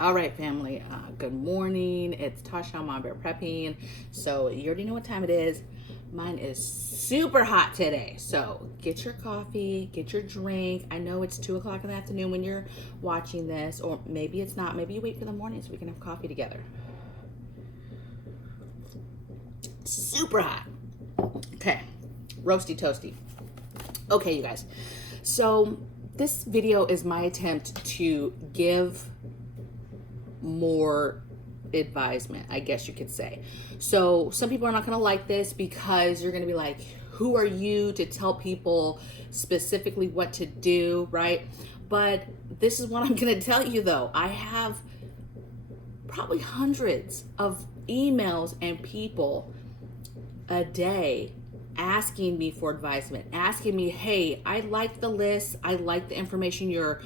All right, family. Good morning. It's Tasha, mamabearprepping. So you already know what time it is. Mine is super hot today. So get your coffee, get your drink. I know it's 2 o'clock in the afternoon when you're watching this, or maybe it's not. Maybe you wait for the morning so we can have coffee together. Super hot. Okay, roasty toasty. Okay, you guys. So this video is my attempt to give more advisement, I guess you could say. So some people are not going to like this because you're going to be like, who are you to tell people specifically what to do, right? But this is what I'm going to tell you though. I have probably hundreds of emails and people a day asking me for advisement, asking me, hey, I like the list, I like the information you're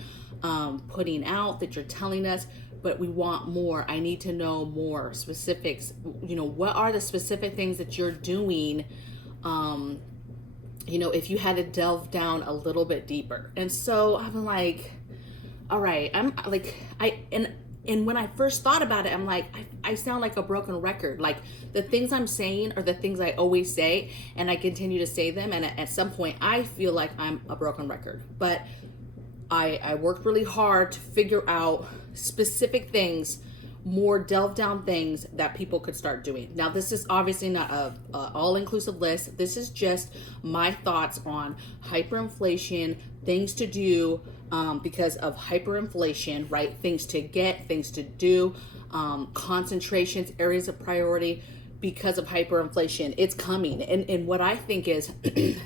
putting out, that you're telling us, but we want more. I need to know more specifics. You know, what are the specific things that you're doing? You know, if you had to delve down a little bit deeper. And so I'm like, all right, I'm like, and when I first thought about it, I'm like, I sound like a broken record. Like the things I'm saying are the things I always say, and I continue to say them. And at some point I feel like I'm a broken record, but I worked really hard to figure out specific things, more delve down things that people could start doing. Now, this is obviously not a all-inclusive list. This is just my thoughts on hyperinflation, things to do because of hyperinflation, right? Things to get, things to do, concentrations, areas of priority because of hyperinflation. It's coming. And what I think is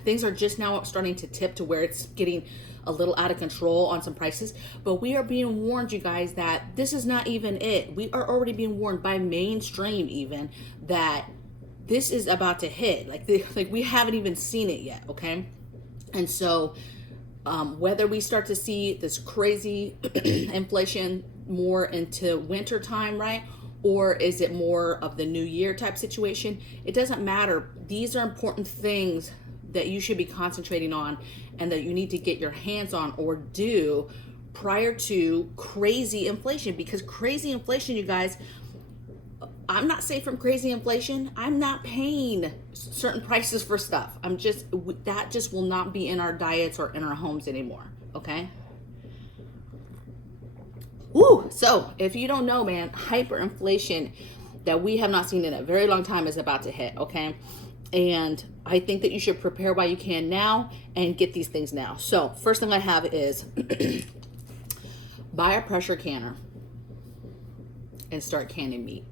things are just now starting to tip to where it's getting a little out of control on some prices, but we are being warned, you guys, that this is not even it. We are already being warned by mainstream even that this is about to hit. Like we haven't even seen it yet, okay? And so whether we start to see this crazy inflation more into winter time, right? Or is it more of the new year type situation? It doesn't matter. These are important things that you should be concentrating on and that you need to get your hands on or do prior to crazy inflation. Because crazy inflation, you guys, I'm not safe from crazy inflation. I'm not paying certain prices for stuff. That just will not be in our diets or in our homes anymore, okay? Woo! So if you don't know, man, hyperinflation that we have not seen in a very long time is about to hit, okay? And I think that you should prepare while you can now and get these things now. So first thing I have is buy a pressure canner and start canning meat.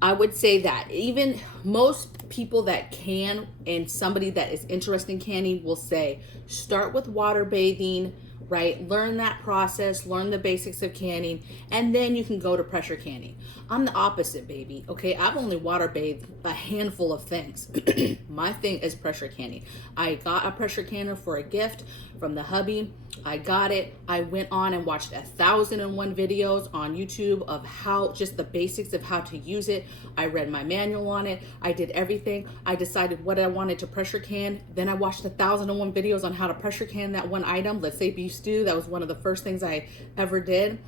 I would say that even most people that can and somebody that is interested in canning will say, start with water bathing, right? Learn that process, learn the basics of canning, and then you can go to pressure canning. I'm the opposite, baby. Okay, I've only water bathed a handful of things. My thing is pressure canning. I got a pressure canner for a gift from the hubby. I got it. I went on and watched 1,001 videos on YouTube of how, just the basics of how to use it. I read my manual on it. I did everything. I decided what I wanted to pressure can. Then I watched 1,001 videos on how to pressure can that one item. Let's say beef stew. That was one of the first things I ever did.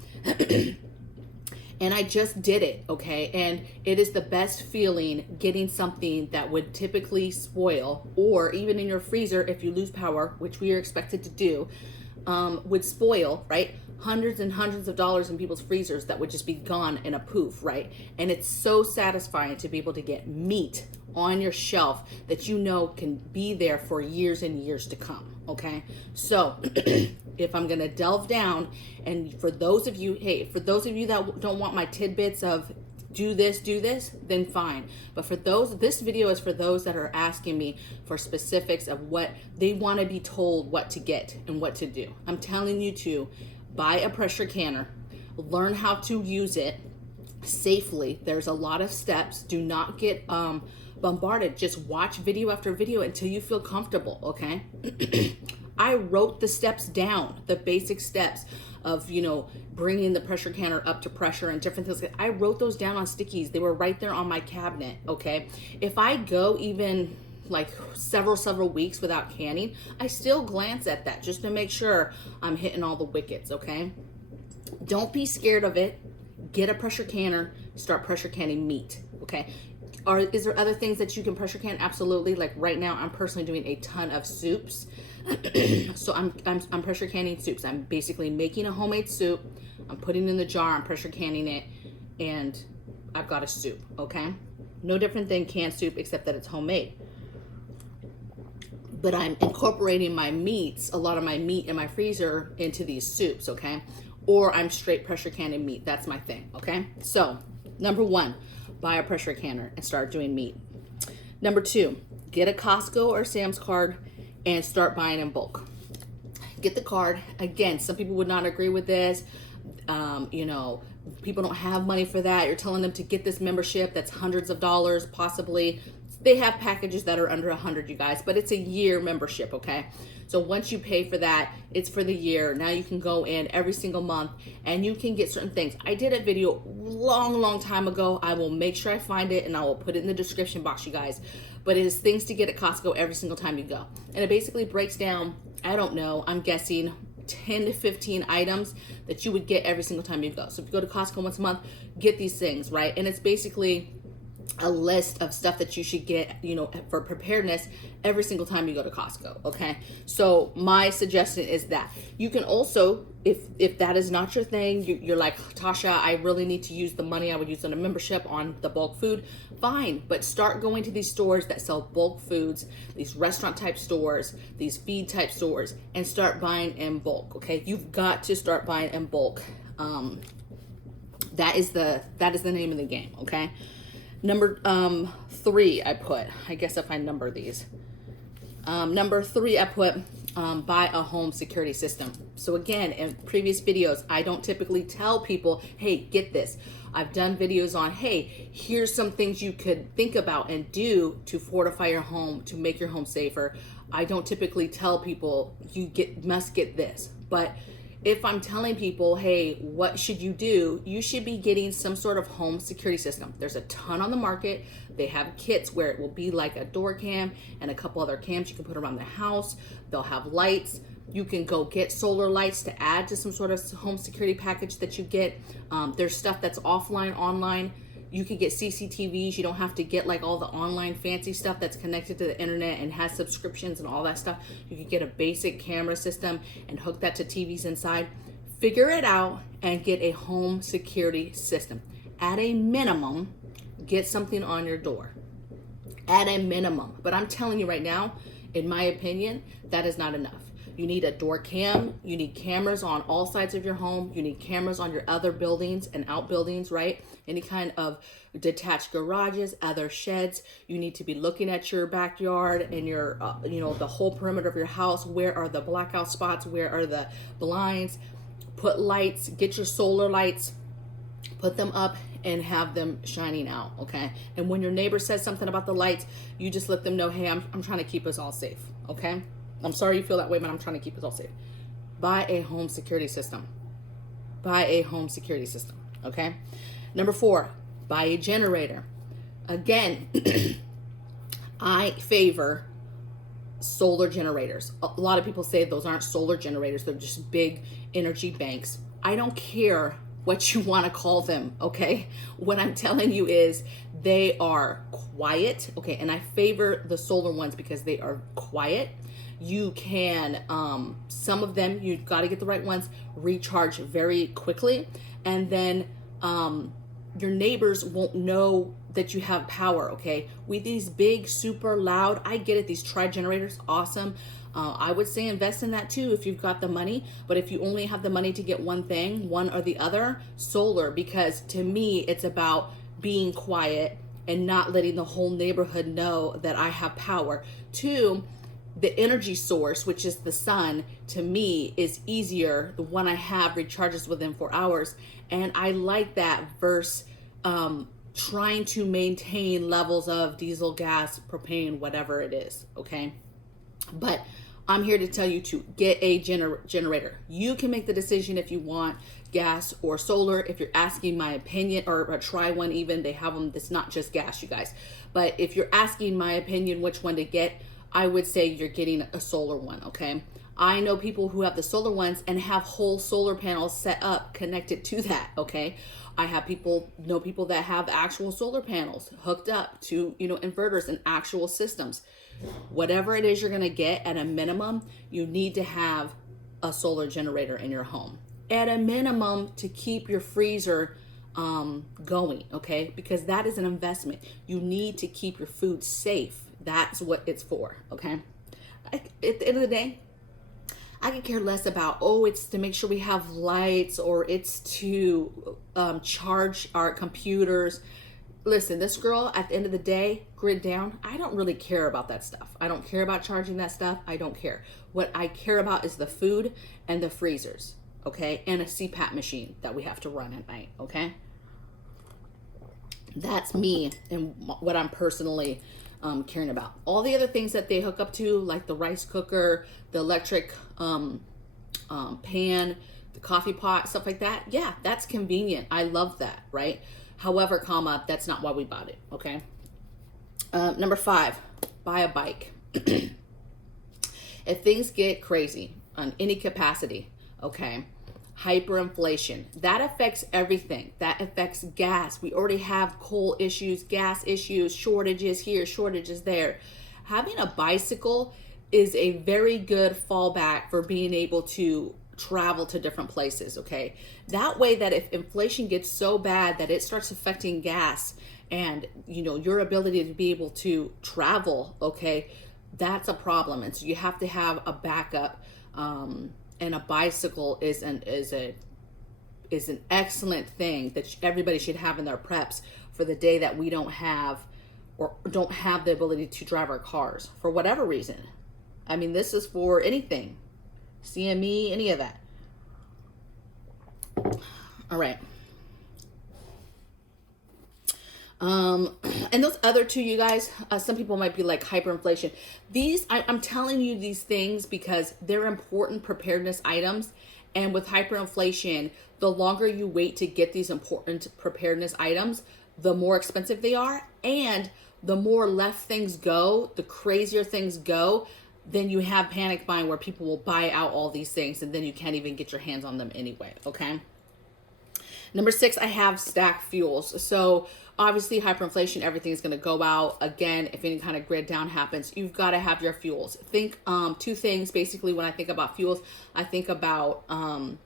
And I just did it, okay? And it is the best feeling getting something that would typically spoil, or even in your freezer, if you lose power, which we are expected to do, would spoil, right? Hundreds and hundreds of dollars in people's freezers that would just be gone in a poof, right? And it's so satisfying to be able to get meat on your shelf that you know can be there for years and years to come, okay? So if I'm gonna delve down, and for those of you, hey, for those of you that don't want my tidbits of do this, then fine. But for those, this video is for those that are asking me for specifics of what they want to be told what to get and what to do. I'm telling you to buy a pressure canner, learn how to use it safely. There's a lot of steps. Do not get bombarded. Just watch video after video until you feel comfortable, okay? I wrote the steps down, the basic steps of, you know, bringing the pressure canner up to pressure and different things. I wrote those down on stickies. They were right there on my cabinet, okay? If I go even like several weeks without canning, I still glance at that just to make sure I'm hitting all the wickets, okay? Don't be scared of it. Get a pressure canner, start pressure canning meat, okay? Is there other things that you can pressure can? Absolutely. Like right now, I'm personally doing a ton of soups. So I'm pressure canning soups. I'm basically making a homemade soup. I'm putting it in the jar, I'm pressure canning it, and I've got a soup, okay? No different than canned soup except that it's homemade. But I'm incorporating my meats, a lot of my meat in my freezer into these soups, okay? Or I'm straight pressure canning meat. That's my thing, okay? So, number 1, buy a pressure canner and start doing meat. Number 2, get a Costco or Sam's card and start buying in bulk. Get the card. Again, some people would not agree with this. You know, people don't have money for that. You're telling them to get this membership that's hundreds of dollars, possibly. They have packages that are under 100, you guys, but it's a year membership, okay? So once you pay for that, it's for the year. Now you can go in every single month and you can get certain things. I did a video long time ago. I will make sure I find it and I will put it in the description box, you guys. But it is things to get at Costco every single time you go. And it basically breaks down, I don't know, I'm guessing 10 to 15 items that you would get every single time you go. So if you go to Costco once a month, get these things, right? And it's basically a list of stuff that you should get, you know, for preparedness every single time you go to Costco, okay? So my suggestion is that you can also, if that is not your thing, you're like, Tasha, I really need to use the money I would use on a membership on the bulk food, fine, but start going to these stores that sell bulk foods, these restaurant type stores, these feed type stores, and start buying in bulk, okay? You've got to start buying in bulk. That is the name of the game, okay? Number 3, I guess if I number these. Number 3, I put buy a home security system. So again, in previous videos, I don't typically tell people, hey, get this. I've done videos on, hey, here's some things you could think about and do to fortify your home, to make your home safer. I don't typically tell people you must get this, but if I'm telling people, hey, what should you do? You should be getting some sort of home security system. There's a ton on the market. They have kits where it will be like a door cam and a couple other cams you can put around the house. They'll have lights. You can go get solar lights to add to some sort of home security package that you get. There's stuff that's offline, online. You can get CCTVs. You don't have to get like all the online fancy stuff that's connected to the internet and has subscriptions and all that stuff. You can get a basic camera system and hook that to TVs inside. Figure it out and get a home security system. At a minimum, get something on your door. At a minimum. But I'm telling you right now, in my opinion, that is not enough. You need a door cam. You need cameras on all sides of your home. You need cameras on your other buildings and outbuildings, right? Any kind of detached garages, other sheds. You need to be looking at your backyard and your, you know, the whole perimeter of your house. Where are the blackout spots? Where are the blinds? Put lights, get your solar lights, put them up and have them shining out, okay? And when your neighbor says something about the lights, you just let them know, hey, I'm trying to keep us all safe, okay? I'm sorry you feel that way, but I'm trying to keep us all safe. Buy a home security system. Buy a home security system, okay? Number 4, buy a generator. Again, I favor solar generators. A lot of people say those aren't solar generators. They're just big energy banks. I don't care what you want to call them, okay? What I'm telling you is they are quiet, okay? And I favor the solar ones because they are quiet. You can, some of them, you've got to get the right ones, recharge very quickly. And then your neighbors won't know that you have power, okay? With these big, super loud, I get it, these tri-generators, awesome. I would say invest in that too if you've got the money. But if you only have the money to get one thing, one or the other, solar. Because to me, it's about being quiet and not letting the whole neighborhood know that I have power. 2, the energy source, which is the sun, to me is easier. The one I have recharges within 4 hours. And I like that versus trying to maintain levels of diesel, gas, propane, whatever it is, okay? But I'm here to tell you to get a generator. You can make the decision if you want gas or solar. If you're asking my opinion, or try one even, they have them, it's not just gas, you guys. But if you're asking my opinion which one to get, I would say you're getting a solar one, okay? I know people who have the solar ones and have whole solar panels set up connected to that, okay? I have know people that have actual solar panels hooked up to, inverters and actual systems. Whatever it is you're going to get, at a minimum, you need to have a solar generator in your home. At a minimum, to keep your freezer going, okay? Because that is an investment. You need to keep your food safe. That's what it's for, okay? At the end of the day, I could care less about, it's to make sure we have lights, or it's to charge our computers. Listen, this girl, at the end of the day, grid down, I don't really care about that stuff. I don't care about charging that stuff. I don't care. What I care about is the food and the freezers, okay? And a CPAP machine that we have to run at night, okay? That's me and what I'm personally caring about. All the other things that they hook up to, like the rice cooker, the electric pan, the coffee pot, stuff like that, yeah, that's convenient. I love that, right? However, that's not why we bought it, okay? Number 5, buy a bike. If things get crazy on any capacity, okay, hyperinflation, that affects everything. That affects gas. We already have coal issues, gas issues, shortages here, shortages there. Having a bicycle is a very good fallback for being able to travel to different places, okay? That way, that if inflation gets so bad that it starts affecting gas and, your ability to be able to travel, okay, that's a problem. And so you have to have a backup, and a bicycle is an excellent thing that everybody should have in their preps for the day that we don't have the ability to drive our cars for whatever reason. I mean, this is for anything, CME, any of that. All right. And those other two, you guys, some people might be like hyperinflation. I'm telling you these things because they're important preparedness items. And with hyperinflation, the longer you wait to get these important preparedness items, the more expensive they are. And the more left things go, the crazier things go, then you have panic buying where people will buy out all these things and then you can't even get your hands on them anyway, okay? Number 6, I have stacked fuels. So obviously hyperinflation, everything's going to go out. Again, if any kind of grid down happens, you've got to have your fuels. Think 2 things basically when I think about fuels. I think about how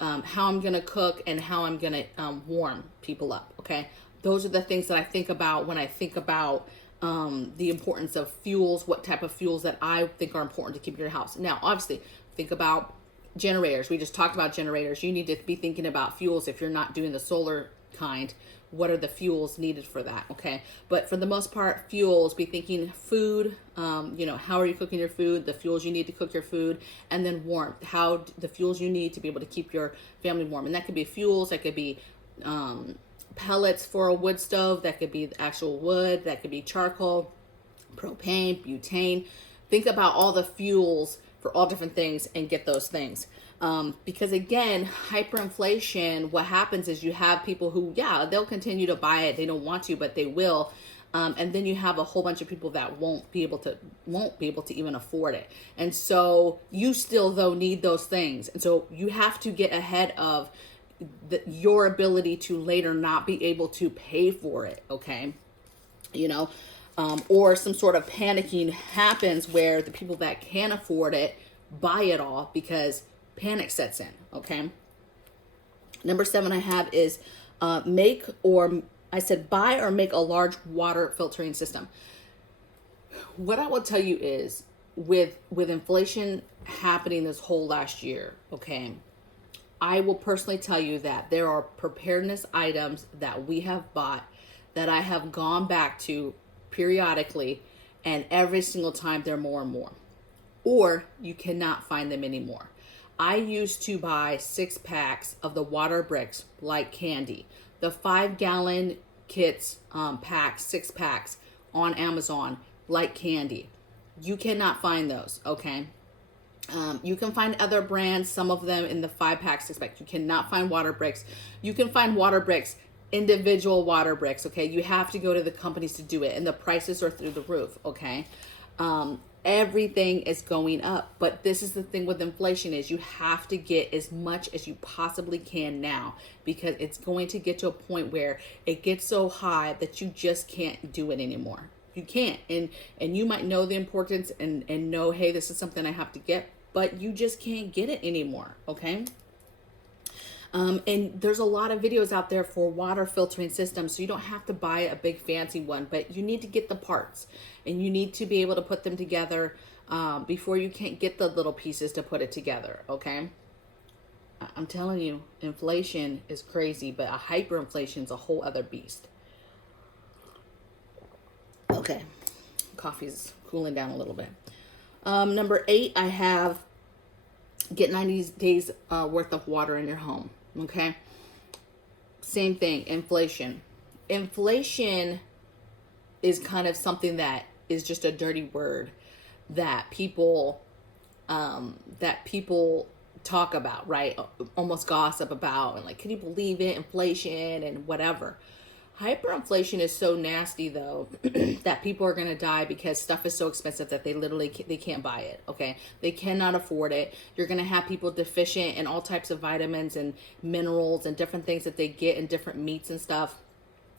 I'm going to cook and how I'm going to warm people up, okay? Those are the things that I think about when I think about the importance of fuels, what type of fuels that I think are important to keep in your house. Now, obviously, think about generators. We just talked about generators. You need to be thinking about fuels if you're not doing the solar kind. What are the fuels needed for that, okay? But for the most part, fuels, be thinking food, how are you cooking your food, the fuels you need to cook your food, and then warmth, the fuels you need to be able to keep your family warm. And that could be fuels, that could be pellets for a wood stove, that could be the actual wood, that could be charcoal, propane, butane. Think about all the fuels for all different things and get those things. Because again, hyperinflation, what happens is you have people who, they'll continue to buy it. They don't want to, but they will. And then you have a whole bunch of people that won't be able to even afford it. And so you still though need those things. And so you have to get ahead of your ability to later not be able to pay for it. Okay. Or some sort of panicking happens where the people that can afford it buy it all because panic sets in, okay? Number 7 I have is buy or make a large water filtering system. What I will tell you is with inflation happening this whole last year, okay, I will personally tell you that there are preparedness items that we have bought that I have gone back to periodically, and every single time they're more and more, or you cannot find them anymore. I used to buy 6 packs of the water bricks like candy. The 5-gallon kits, packs, 6 packs on Amazon like candy. You cannot find those, okay? You can find other brands, some of them in the 5-pack, 6-pack. You cannot find water bricks. You can find water bricks, individual water bricks, okay? You have to go to the companies to do it, and the prices are through the roof, okay? Everything is going up. But this is the thing with inflation, is you have to get as much as you possibly can now, because it's going to get to a point where it gets so high that you just can't do it anymore. You can't. And you might know the importance and know, hey, this is something I have to get, but you just can't get it anymore. Okay. And there's a lot of videos out there for water filtering systems, so you don't have to buy a big fancy one, but you need to get the parts and you need to be able to put them together before you can't get the little pieces to put it together. Okay. I'm telling you, inflation is crazy, but a hyperinflation is a whole other beast. Okay. Coffee's cooling down a little bit. Number 8, I have get 90 days worth of water in your home. Okay. Same thing. Inflation. Inflation is kind of something that is just a dirty word that people talk about, right? Almost gossip about, and like, can you believe it? Inflation and whatever. Hyperinflation is so nasty though that people are going to die because stuff is so expensive that they can't buy it. Okay. They cannot afford it. You're going to have people deficient in all types of vitamins and minerals and different things that they get in different meats and stuff.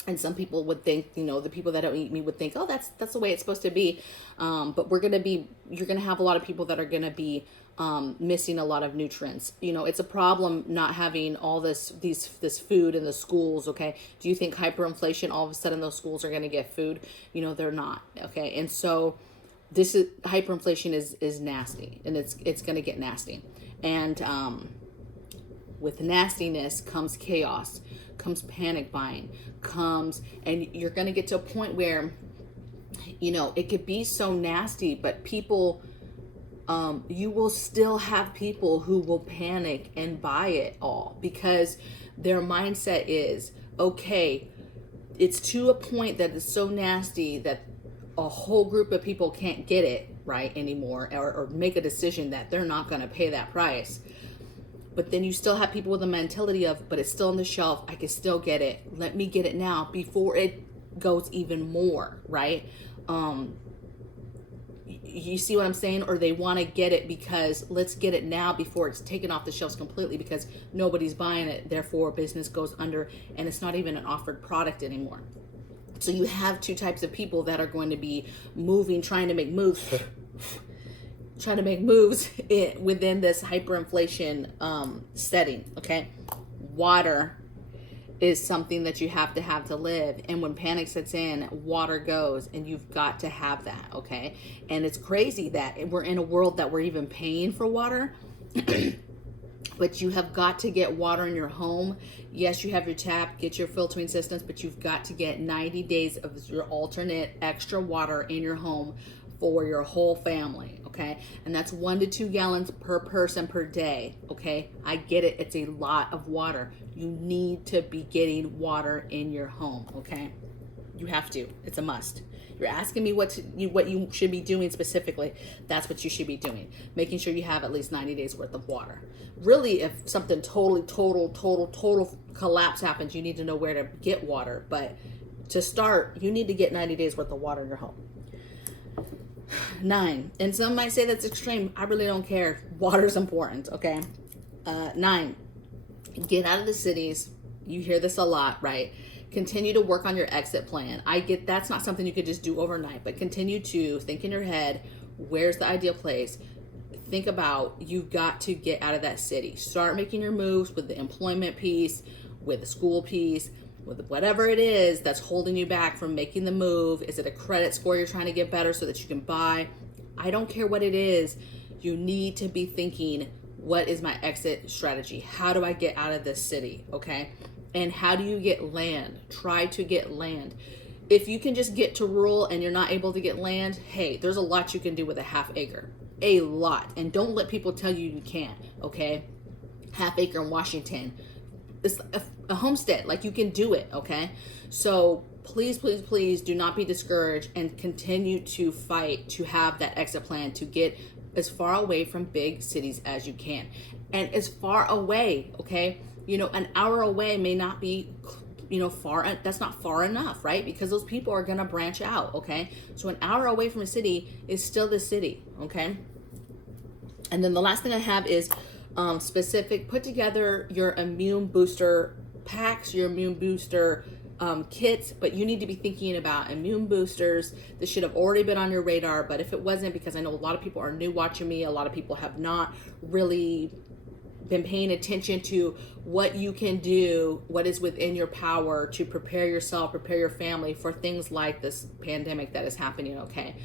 And some people would think, the people that don't eat meat would think, oh, that's the way it's supposed to be. But you're going to have a lot of people that are going to be missing a lot of nutrients. It's a problem not having all this food in the schools. Okay. Do you think hyperinflation, all of a sudden those schools are going to get food? They're not. Okay. And so hyperinflation is nasty, and it's going to get nasty. And, with nastiness comes chaos, comes panic buying, and you're going to get to a point where, it could be so nasty, but people, you will still have people who will panic and buy it all because their mindset is, okay, it's to a point that it's so nasty that a whole group of people can't get it right anymore, or make a decision that they're not going to pay that price. But then you still have people with a mentality of, but it's still on the shelf. I can still get it. Let me get it now before it goes even more, right? You see what I'm saying? Or they want to get it because let's get it now before it's taken off the shelves completely because nobody's buying it. Therefore, business goes under and it's not even an offered product anymore. So you have two types of people that are going to be moving, trying to make moves within this hyperinflation setting. Okay. Water is something that you have to live. And when panic sets in, water goes, and you've got to have that. Okay. And it's crazy that we're in a world that we're even paying for water, but you have got to get water in your home. Yes, you have your tap, get your filtering systems, but you've got to get 90 days of your alternate extra water in your home for your whole family. Okay. And that's 1 to 2 gallons per person per day. Okay. I get it. It's a lot of water. You need to be getting water in your home. Okay. You have to. It's a must. You're asking me what you should be doing specifically. That's what you should be doing. Making sure you have at least 90 days worth of water. Really, if something total collapse happens, you need to know where to get water. But to start, you need to get 90 days worth of water in your home. 9, and some might say that's extreme. I really don't care. Water's important. Okay. 9, get out of the cities. You hear this a lot, right? Continue to work on your exit plan. I get that's not something you could just do overnight, but continue to think in your head, where's the ideal place? Think about, you've got to get out of that city. Start making your moves with the employment piece, with the school piece, with whatever it is that's holding you back from making the move. Is it a credit score you're trying to get better so that you can buy? I don't care what it is. You need to be thinking, what is my exit strategy? How do I get out of this city? Okay. And how do you get land? Try to get land. If you can just get to rural and you're not able to get land, hey, there's a lot you can do with a half acre. A lot. And don't let people tell you you can't. Okay. Half acre in Washington. It's a homestead. Like, you can do it. Okay. So please do not be discouraged and continue to fight to have that exit plan to get as far away from big cities as you can. And as far away, okay, an hour away may not be that's not far enough, right? Because those people are going to branch out, okay? So an hour away from a city is still the city, okay? And then the last thing I have is put together your immune booster packs, your immune booster kits, but you need to be thinking about immune boosters. This should have already been on your radar, but if it wasn't, because I know a lot of people are new watching me, a lot of people have not really been paying attention to what you can do, what is within your power to prepare yourself, prepare your family for things like this pandemic that is happening, okay?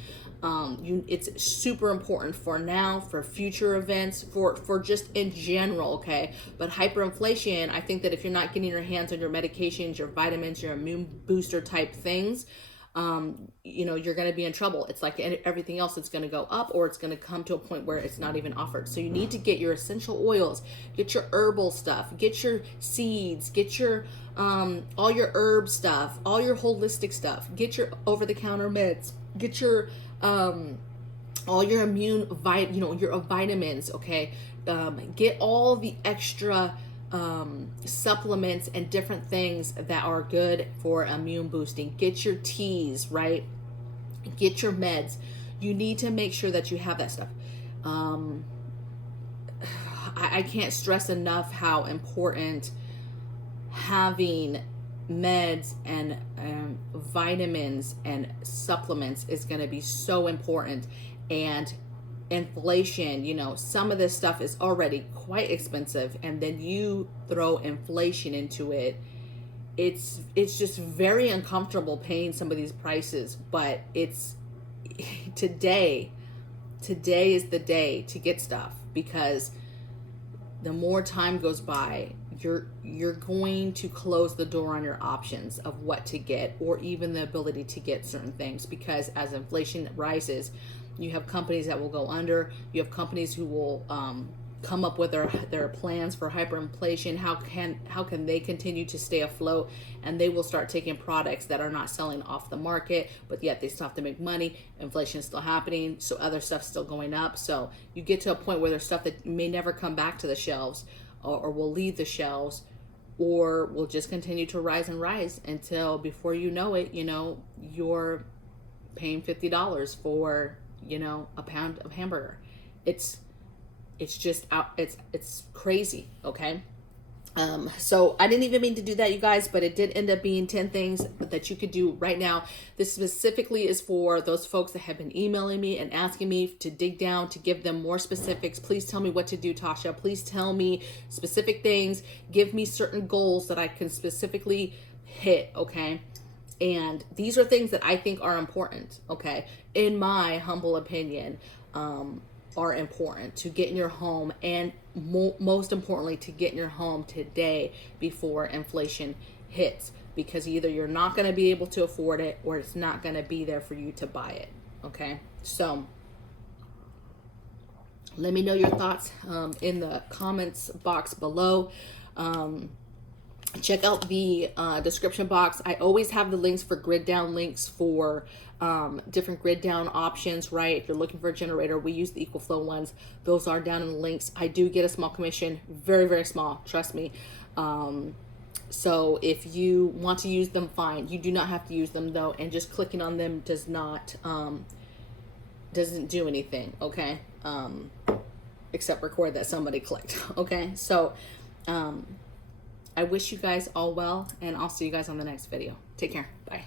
It's super important for now, for future events, for just in general, okay? But hyperinflation, I think that if you're not getting your hands on your medications, your vitamins, your immune booster type things, you're going to be in trouble. It's like everything else, it's going to go up, or it's going to come to a point where it's not even offered. So you need to get your essential oils, get your herbal stuff, get your seeds, get your all your herb stuff, all your holistic stuff, get your over-the-counter meds, get your all your your vitamins, okay? Get all the extra supplements and different things that are good for immune boosting. Get your teas, right? Get your meds. You need to make sure that you have that stuff. I can't stress enough how important having meds and vitamins and supplements is going to be so important. And inflation, some of this stuff is already quite expensive, and then you throw inflation into it. It's just very uncomfortable paying some of these prices, but it's today is the day to get stuff, because the more time goes by, you're going to close the door on your options of what to get, or even the ability to get certain things, because as inflation rises, you have companies that will go under. You have companies who will come up with their plans for hyperinflation. How can they continue to stay afloat? And they will start taking products that are not selling off the market, but yet they still have to make money. Inflation is still happening, so other stuff's still going up. So you get to a point where there's stuff that may never come back to the shelves, or will leave the shelves, or will just continue to rise and rise until before you know it, you're paying $50 for a pound of hamburger. It's just out. It's crazy. Okay. So I didn't even mean to do that, you guys, but it did end up being 10 things that you could do right now. This specifically is for those folks that have been emailing me and asking me to dig down, to give them more specifics. Please tell me what to do, Tasha. Please tell me specific things. Give me certain goals that I can specifically hit. Okay. And these are things that I think are important, okay, in my humble opinion, are important to get in your home, and most importantly, to get in your home today before inflation hits, because either you're not going to be able to afford it, or it's not going to be there for you to buy it, okay? So let me know your thoughts in the comments box below. Check out the description box. I always have the links for grid down links for different grid down options, right? If you're looking for a generator, we use the equal flow ones. Those are down in the links. I do get a small commission, very, very small, trust me. So if you want to use them, fine. You do not have to use them though, and just clicking on them doesn't do anything, okay? Except record that somebody clicked, okay? So I wish you guys all well, and I'll see you guys on the next video. Take care. Bye.